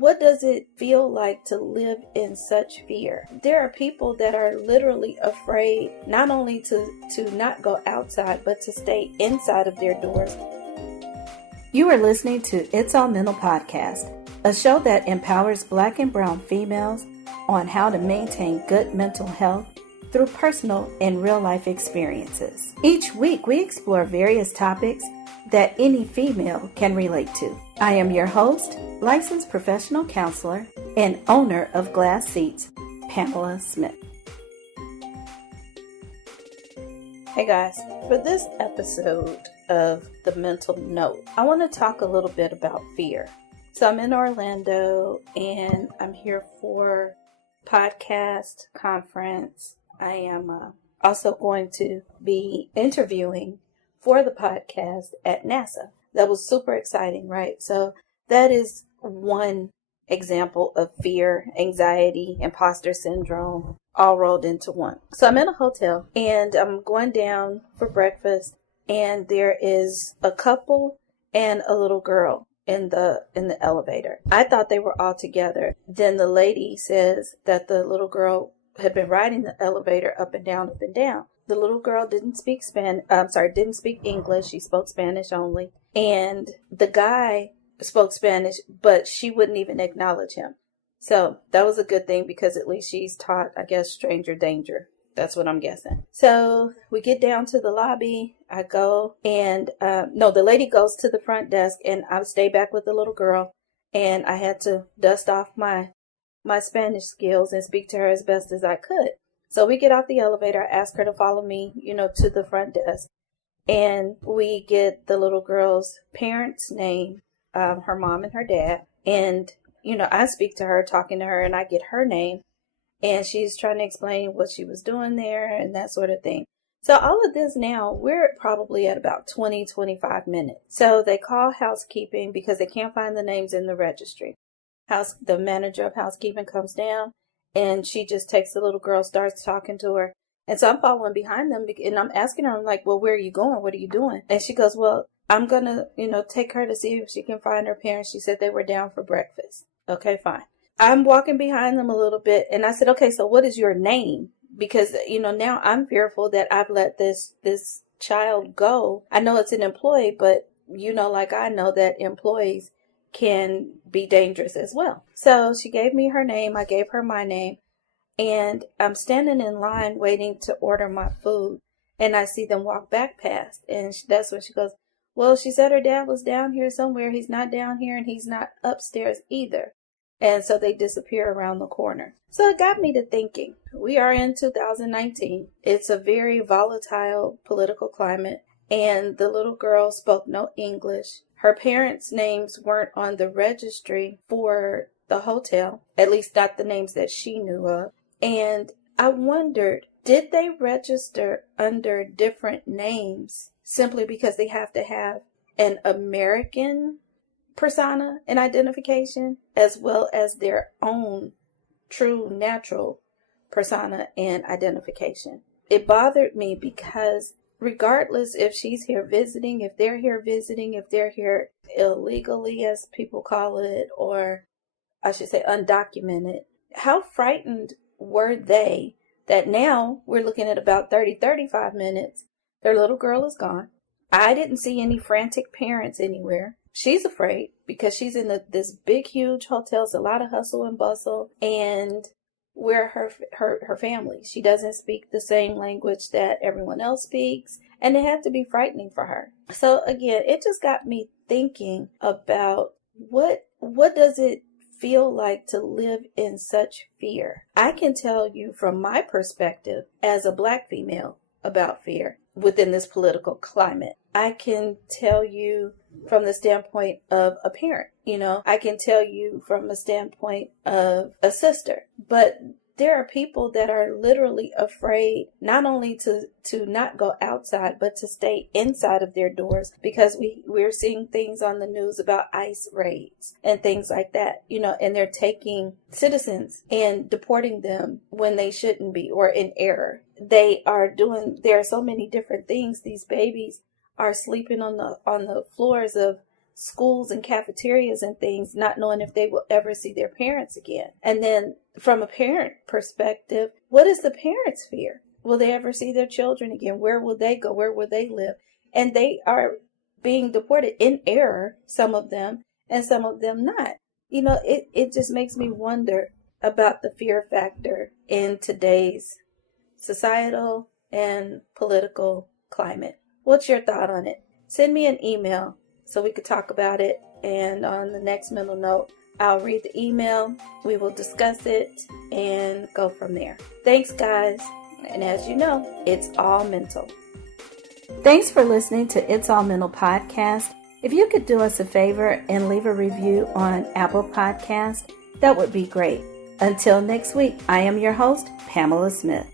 what does it feel like to live in such fear? There are people that are literally afraid not only to not go outside, but to stay inside of their doors. You are listening to It's All Mental Podcast, a show that empowers Black and Brown females on how to maintain good mental health through personal and real-life experiences. Each week, we explore various topics that any female can relate to. I am your host, licensed professional counselor, and owner of Glass Seats, Pamela Smith. Hey guys, for this episode of The Mental Note, I want to talk a little bit about fear. So I'm in Orlando and I'm here for podcast conference. I am also going to be interviewing for the podcast at NASA. That was super exciting, right? So that is one example of fear, anxiety, imposter syndrome, all rolled into one. So I'm in a hotel and I'm going down for breakfast, and there is a couple and a little girl in the elevator. I thought they were all together. Then the lady says that the little girl had been riding the elevator up and down, up and down. The little girl didn't speak English. She spoke Spanish only. And the guy spoke Spanish, but she wouldn't even acknowledge him. So that was a good thing, because at least she's taught, I guess, stranger danger. That's what I'm guessing. So we get down to the lobby. I go and, the lady goes to the front desk, and I stay back with the little girl. And I had to dust off my Spanish skills and speak to her as best as I could. So we get off the elevator. I ask her to follow me, to the front desk. And we get the little girl's parents' name, her mom and her dad. And, I speak to her, talking to her, and I get her name. And she's trying to explain what she was doing there and that sort of thing. So all of this now, we're probably at about 20-25 minutes. So they call housekeeping because they can't find the names in the registry. The manager of housekeeping comes down, and she just takes the little girl, starts talking to her. And so I'm following behind them, and I'm asking her, I'm like, well, where are you going? What are you doing? And she goes, well, I'm going to, take her to see if she can find her parents. She said they were down for breakfast. Okay, fine. I'm walking behind them a little bit, and I said, okay, so what is your name? Because, now I'm fearful that I've let this child go. I know it's an employee, but, like I know that employees can be dangerous as well. So she gave me her name. I gave her my name. And I'm standing in line waiting to order my food. And I see them walk back past. And that's when she goes, well, she said her dad was down here somewhere. He's not down here, and he's not upstairs either. And so they disappear around the corner. So it got me to thinking. We are in 2019. It's a very volatile political climate. And the little girl spoke no English. Her parents' names weren't on the registry for the hotel, at least not the names that she knew of. And I wondered, did they register under different names simply because they have to have an American persona and identification, as well as their own true natural persona and identification? It bothered me because regardless if she's here visiting, if they're here visiting, if they're here illegally, as people call it, or I should say undocumented, how frightened were they that now we're looking at about 35 minutes. Their little girl is gone. I didn't see any frantic parents anywhere. She's afraid because she's in this big, huge hotel. It's a lot of hustle and bustle. And we're her family. She doesn't speak the same language that everyone else speaks. And it had to be frightening for her. So again, it just got me thinking about what does it feel like to live in such fear? I can tell you from my perspective as a Black female about fear within this political climate. I can tell you from the standpoint of a parent, I can tell you from a standpoint of a sister, but there are people that are literally afraid not only to not go outside, but to stay inside of their doors, because we're seeing things on the news about ICE raids and things like that, and they're taking citizens and deporting them when they shouldn't be, or in error. There are so many different things. These babies are sleeping on the floors of schools and cafeterias and things, not knowing if they will ever see their parents again. And then from a parent perspective, what is the parents' fear? Will they ever see their children again? Where will they go? Where will they live? And they are being deported in error, some of them, and some of them not. It just makes me wonder about the fear factor in today's societal and political climate. What's your thought on it? Send me an email so we could talk about it. And on the next mental note, I'll read the email. We will discuss it and go from there. Thanks, guys. And as you know, it's all mental. Thanks for listening to It's All Mental Podcast. If you could do us a favor and leave a review on Apple Podcast, that would be great. Until next week, I am your host, Pamela Smith.